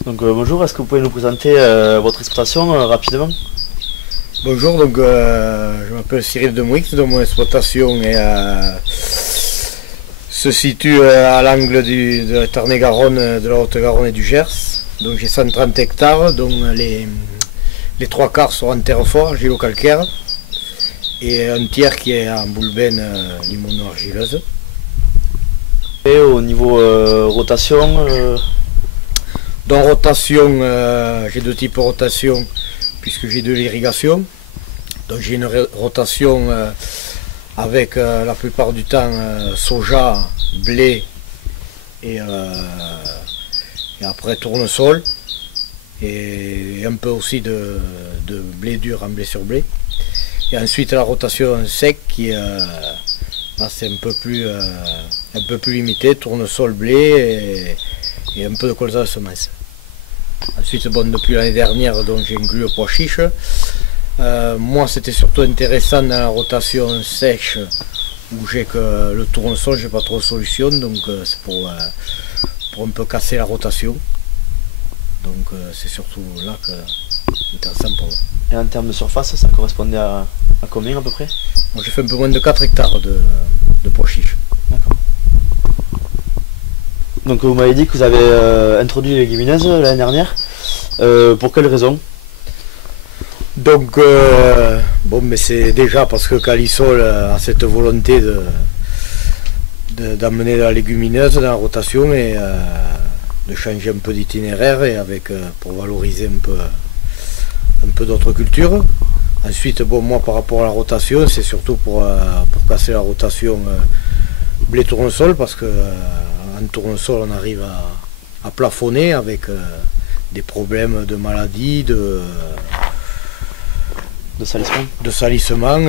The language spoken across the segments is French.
Donc bonjour, est-ce que vous pouvez nous présenter votre exploitation rapidement? Bonjour, je m'appelle Cyril Demouix, donc mon exploitation se situe à l'angle de la Tarn-et-Garonne, de la Haute-Garonne et du Gers. Donc j'ai 130 hectares, dont les trois quarts sont en terre forte, argilo-calcaire, et un tiers qui est en boulbène limono-argileuse. Et au niveau rotation Dans rotation, j'ai deux types de rotation, puisque j'ai de l'irrigation. Donc j'ai une rotation avec la plupart du temps soja, blé et après tournesol et un peu aussi de blé dur en blé sur blé. Et ensuite la rotation sec qui là c'est un peu plus limité, tournesol, blé et un peu de colza de semences. Ensuite, bon, depuis l'année dernière, donc j'ai inclus le pois chiche. Moi, c'était surtout intéressant dans la rotation sèche, où j'ai que le tournesol, j'ai pas trop de solution, donc c'est pour un peu casser la rotation. Donc c'est surtout là que c'est intéressant pour moi. et en termes de surface, ça correspondait à combien à peu près? Moi, j'ai fait un peu moins de 4 hectares de pois chiche. D'accord. Donc vous m'avez dit que vous avez introduit les légumineuses l'année dernière. Pour quelle raison? Donc, bon, mais c'est déjà parce que Calisol a cette volonté d'amener la légumineuse dans la rotation et de changer un peu d'itinéraire et pour valoriser un peu d'autres cultures. Ensuite, bon, moi par rapport à la rotation, c'est surtout pour casser la rotation blé tournesol parce que en tournesol on arrive à plafonner avec des problèmes de maladie, de salissement.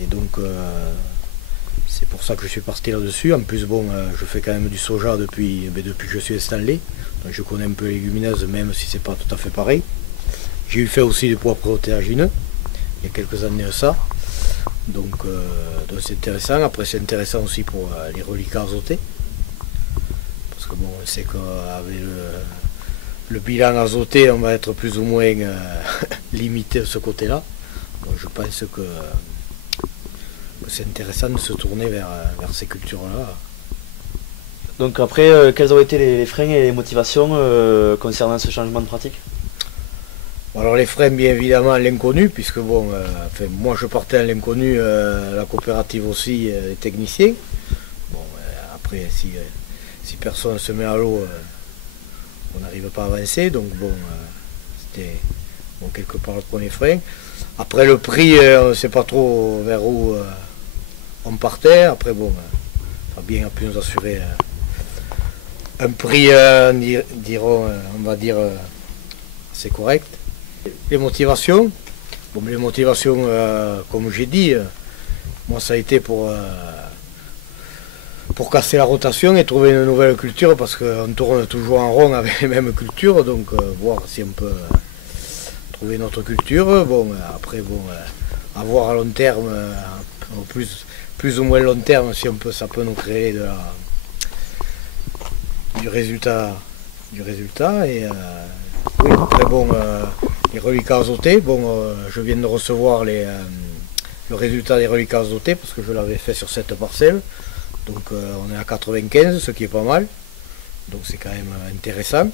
Et donc c'est pour ça que je suis parti là-dessus. En plus, bon, je fais quand même du soja depuis que je suis installé. Donc je connais un peu les légumineuses, même si c'est pas tout à fait pareil. J'ai fait aussi des pois protéagineux il y a quelques années de ça. Donc c'est intéressant. Après, c'est intéressant aussi pour les reliquats azotés. Parce que bon, on sait qu'avec le bilan azoté, on va être plus ou moins limité de ce côté-là. Donc je pense que c'est intéressant de se tourner vers ces cultures-là. Donc après, quels ont été les freins et les motivations concernant ce changement de pratique? Alors les freins, bien évidemment, l'inconnu, puisque bon, moi je partais à l'inconnu, la coopérative aussi, les techniciens. Bon, après, si personne ne se met à l'eau, on n'arrive pas à avancer, donc bon, c'était quelque part le premier frein. Après le prix, on ne sait pas trop vers où on partait. Après bon, Fabien a pu nous assurer un prix, on va dire, assez correct. Les motivations, bon, les motivations, comme j'ai dit, moi ça a été pour casser la rotation et trouver une nouvelle culture parce qu'on tourne toujours en rond avec les mêmes cultures, donc voir si on peut trouver une autre culture. Bon, après, bon, à voir à long terme, plus ou moins long terme, si ça peut nous créer du résultat. Et oui, après, bon, les reliquats azotés, bon, je viens de recevoir le résultat des reliquats azotés parce que je l'avais fait sur cette parcelle. Donc on est à 95, ce qui est pas mal. Donc c'est quand même intéressant.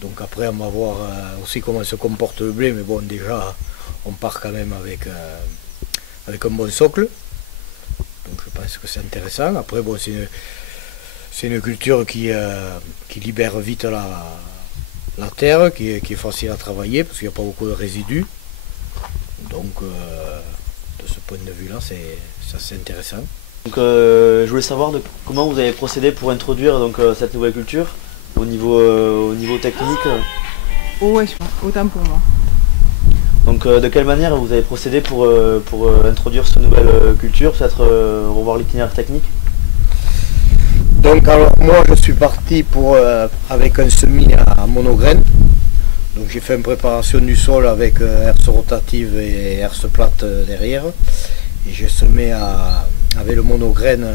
Donc après on va voir aussi comment se comporte le blé, mais bon déjà on part quand même avec un bon socle. Donc je pense que c'est intéressant. Après bon c'est une culture qui libère vite la terre, qui est facile à travailler parce qu'il n'y a pas beaucoup de résidus. Donc de ce point de vue là c'est intéressant. Donc je voulais savoir comment vous avez procédé pour introduire donc, cette nouvelle culture au niveau technique. Ouais, autant pour moi. Donc de quelle manière vous avez procédé pour introduire cette nouvelle culture, peut-être revoir l'itinéraire technique? Donc alors moi je suis parti avec un semis à monograine. Donc j'ai fait une préparation du sol avec herse rotative et herse plate derrière. Et j'ai semé avec le monograine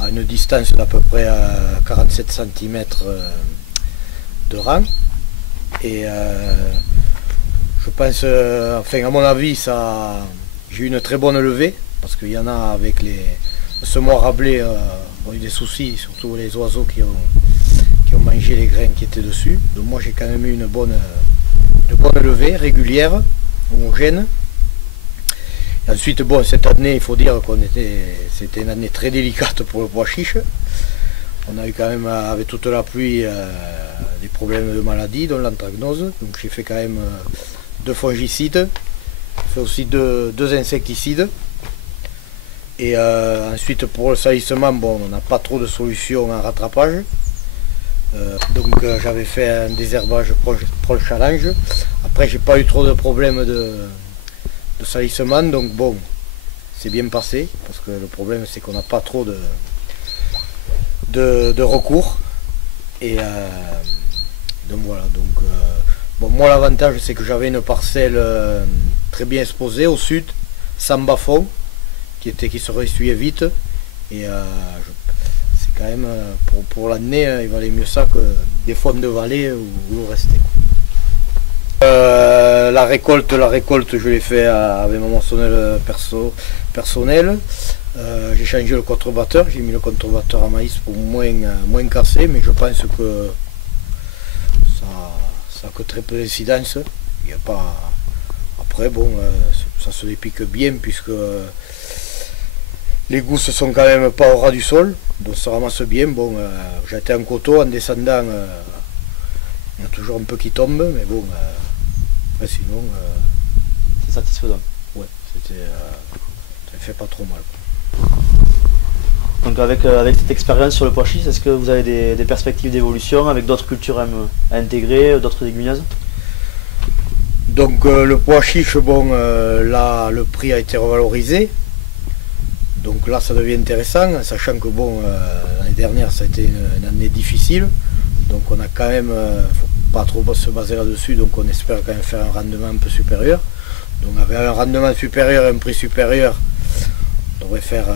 à une distance d'à peu près 47 cm de rang. Et je pense, enfin à mon avis, j'ai eu une très bonne levée, parce qu'il y en a avec les semoirs à blé ont eu des soucis, surtout les oiseaux qui ont mangé les grains qui étaient dessus. Donc moi j'ai quand même eu une bonne levée régulière, homogène. Et ensuite, bon, cette année, il faut dire c'était une année très délicate pour le pois chiche. On a eu quand même, avec toute la pluie, des problèmes de maladie, dont l'anthracnose. Donc j'ai fait quand même 2 fongicides, j'ai fait aussi deux insecticides. Et ensuite, pour le salissement, bon, on n'a pas trop de solutions en rattrapage. Donc j'avais fait un désherbage Prol Challenge. Après, j'ai pas eu trop de problèmes de salissement, donc bon, c'est bien passé, parce que le problème c'est qu'on n'a pas trop de recours. Et donc voilà, donc bon, moi l'avantage c'est que j'avais une parcelle très bien exposée au sud, sans bas-fond, qui se ressuyait vite. Et c'est quand même, pour l'année, il valait mieux ça que des fonds de vallée où l'eau restait. La récolte, je l'ai fait avec mon moissonnelle personnel. J'ai changé le contrebatteur, j'ai mis le contrebatteur à maïs pour moins casser, mais je pense que ça a que très peu d'incidence. Il y a pas. Après, bon, ça se dépique bien puisque les gousses sont quand même pas au ras du sol, donc ça ramasse bien. Bon, j'ai été en coteau, en descendant, il y a toujours un peu qui tombe, mais bon. Sinon, c'est satisfaisant. Ouais, ça fait pas trop mal. Donc avec cette expérience sur le pois chiche, est-ce que vous avez des perspectives d'évolution avec d'autres cultures à intégrer, d'autres légumineuses? Donc le pois chiche, bon, là le prix a été revalorisé. Donc là ça devient intéressant, sachant que bon, l'année dernière ça a été une année difficile. Donc on a quand même, faut pas trop se baser là-dessus, donc on espère quand même faire un rendement un peu supérieur. Donc avec un rendement supérieur et un prix supérieur, on devrait faire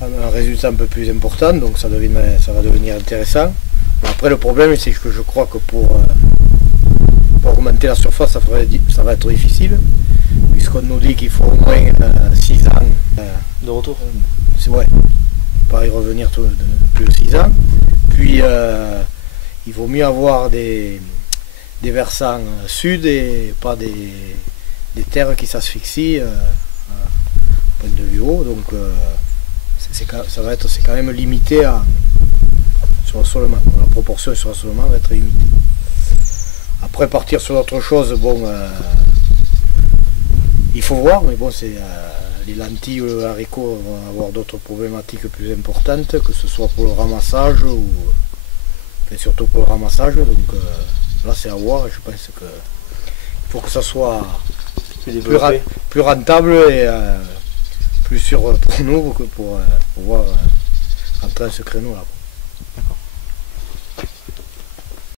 un résultat un peu plus important, donc ça va devenir intéressant. Mais après le problème c'est que je crois que pour augmenter la surface ça va être difficile, puisqu'on nous dit qu'il faut au moins 6 ans de retour. C'est vrai, pas y revenir plus de 6 ans. Puis il vaut mieux avoir des versants sud et pas des terres qui s'asphyxient point de vue haut. Donc c'est quand même limité sur l'assolement. La proportion sur l'assolement va être limitée. Après partir sur autre chose, bon, il faut voir, mais bon, les lentilles ou les haricots vont avoir d'autres problématiques plus importantes, que ce soit pour le ramassage ou surtout pour le ramassage. Donc là c'est à voir, et je pense qu'il faut que ça soit plus rentable et plus sûr pour nous pour pouvoir rentrer à ce créneau là.